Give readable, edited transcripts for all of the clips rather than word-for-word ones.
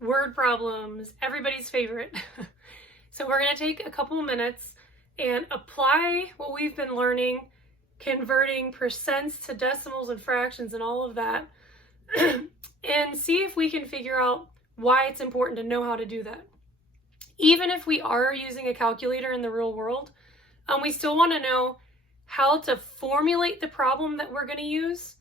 word problems, everybody's favorite. So we're going to take a couple minutes and apply what we've been learning, converting percents to decimals and fractions and all of that, and see if we can figure out why it's important to know how to do that. Even if we are using a calculator in the real world, we still want to know how to formulate the problem that we're going to use,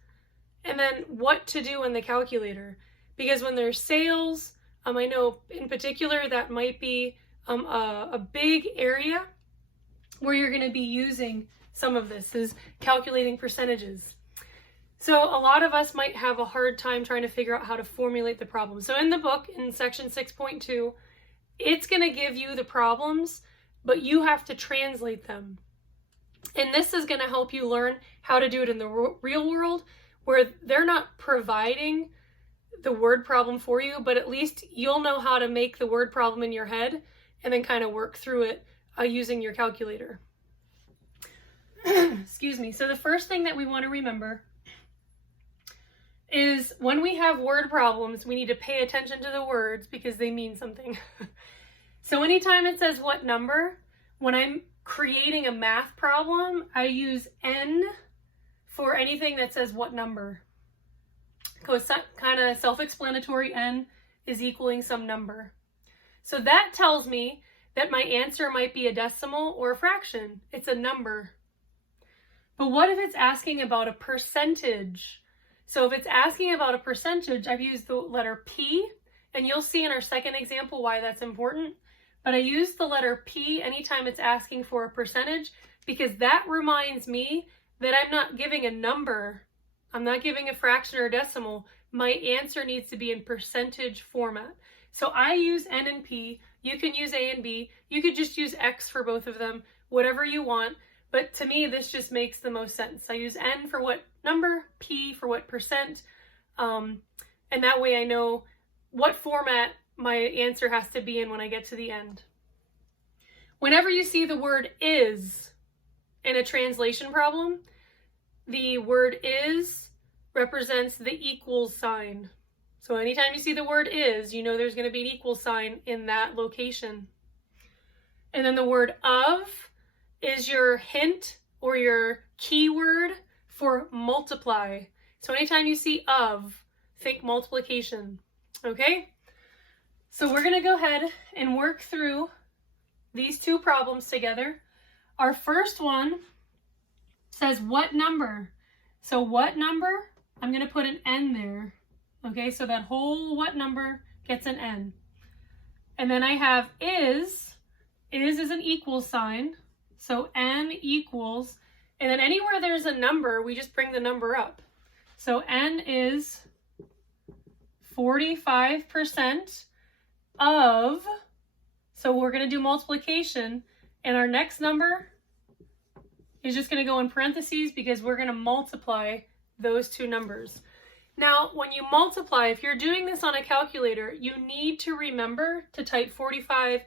and then what to do in the calculator. Because when there's sales, I know in particular that might be a big area where you're going to be using some of this, is calculating percentages. So a lot of us might have a hard time trying to figure out how to formulate the problem. So in the book, in section 6.2, it's going to give you the problems, but you have to translate them. And this is going to help you learn how to do it in the real world, where they're not providing the word problem for you, but at least you'll know how to make the word problem in your head and then kind of work through it using your calculator. Excuse me. So the first thing that we want to remember is when we have word problems, we need to pay attention to the words because they mean something. So anytime it says what number, when I'm creating a math problem, I use N for anything that says what number. Because kind of self-explanatory, N is equaling some number. So that tells me that my answer might be a decimal or a fraction. It's a number. But what if it's asking about a percentage? So if it's asking about a percentage, I've used the letter P, and you'll see in our second example why that's important. But I use the letter P anytime it's asking for a percentage because that reminds me that I'm not giving a number. I'm not giving a fraction or a decimal. My answer needs to be in percentage format. So I use N and P. You can use A and B. You could just use X for both of them, whatever you want. But to me, this just makes the most sense. I use N for what number, P for what percent, and that way I know what format my answer has to be in when I get to the end. Whenever you see the word is in a translation problem, the word is represents the equals sign. So anytime you see the word is, you know there's going to be an equal sign in that location. And then the word of is your hint or your keyword for multiply. So anytime you see of, think multiplication. Okay? So we're going to go ahead and work through these two problems together. Our first one says what number? So what number? I'm going to put an N there. Okay, so that whole what number gets an N. And then I have is an equal sign. So N equals, and then anywhere there's a number, we just bring the number up. So N is 45% of, so we're going to do multiplication, and our next number is just going to go in parentheses because we're going to multiply those two numbers. Now, when you multiply, if you're doing this on a calculator, you need to remember to type 45%,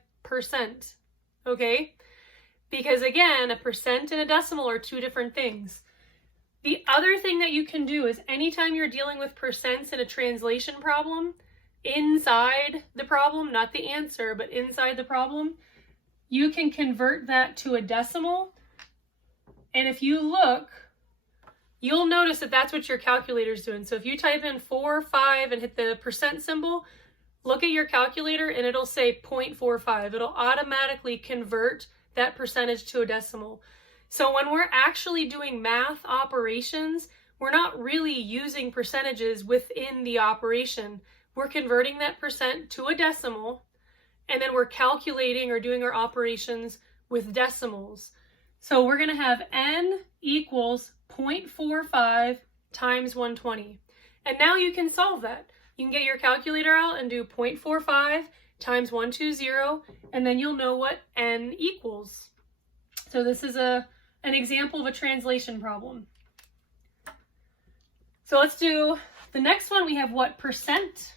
okay? Because again, a percent and a decimal are two different things. The other thing that you can do is anytime you're dealing with percents in a translation problem, inside the problem, not the answer, but inside the problem, you can convert that to a decimal. And if you look, you'll notice that that's what your calculator is doing. So if you type in 4, 5 and hit the percent symbol, look at your calculator and it'll say 0.45. It'll automatically convert that percentage to a decimal. So when we're actually doing math operations, we're not really using percentages within the operation. We're converting that percent to a decimal, and then we're calculating or doing our operations with decimals. So we're going to have N equals 0.45 times 120. And now you can solve that. You can get your calculator out and do 0.45 times 120, and then you'll know what N equals. So this is an example of a translation problem. So let's do the next one. We have what percent.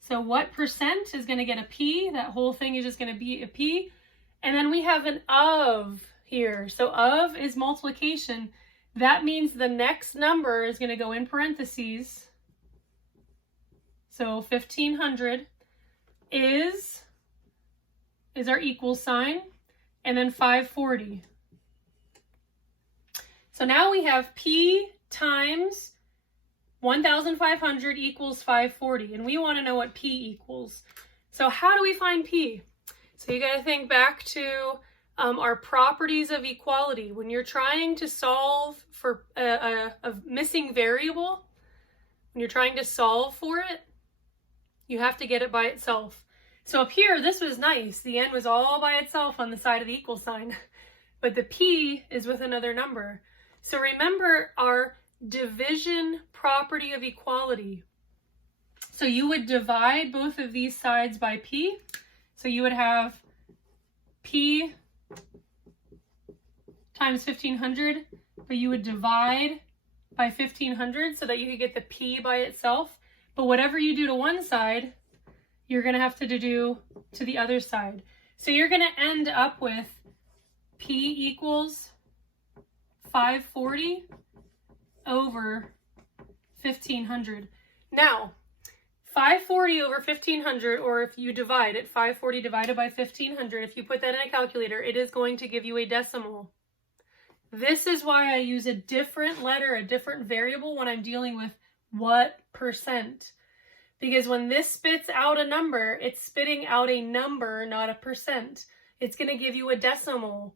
So what percent is going to get a P? That whole thing is just going to be a P. And then we have an of here. So of is multiplication. That means the next number is going to go in parentheses. So 1500 is our equal sign, and then 540. So now we have P times 1,500 equals 540, and we want to know what P equals. So how do we find P? So you got to think back to our properties of equality. When you're trying to solve for a missing variable, when you're trying to solve for it, you have to get it by itself. So up here, this was nice. The n was all by itself on the side of the equal sign, but the P is with another number. So remember our division property of equality. So you would divide both of these sides by P. So you would have P times 1500, but you would divide by 1500 so that you could get the P by itself. But whatever you do to one side, you're going to have to do to the other side. So you're going to end up with P equals 540 over 1500. Now, 540 over 1500, or if you divide it, 540 divided by 1500, if you put that in a calculator, it is going to give you a decimal. This is why I use a different letter, a different variable when I'm dealing with what percent. Because when this spits out a number, it's spitting out a number, not a percent. It's going to give you a decimal.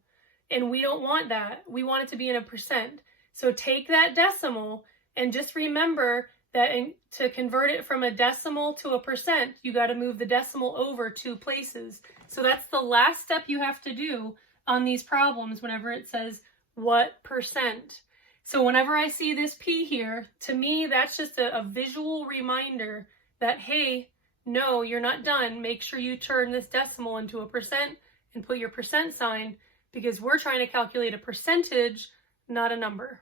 And we don't want that. We want it to be in a percent. So take that decimal and just remember that to convert it from a decimal to a percent, you got to move the decimal over 2 places. So that's the last step you have to do on these problems whenever it says what percent. So whenever I see this P here, to me, that's just a visual reminder that, hey, no, you're not done. Make sure you turn this decimal into a percent and put your percent sign, because we're trying to calculate a percentage, not a number.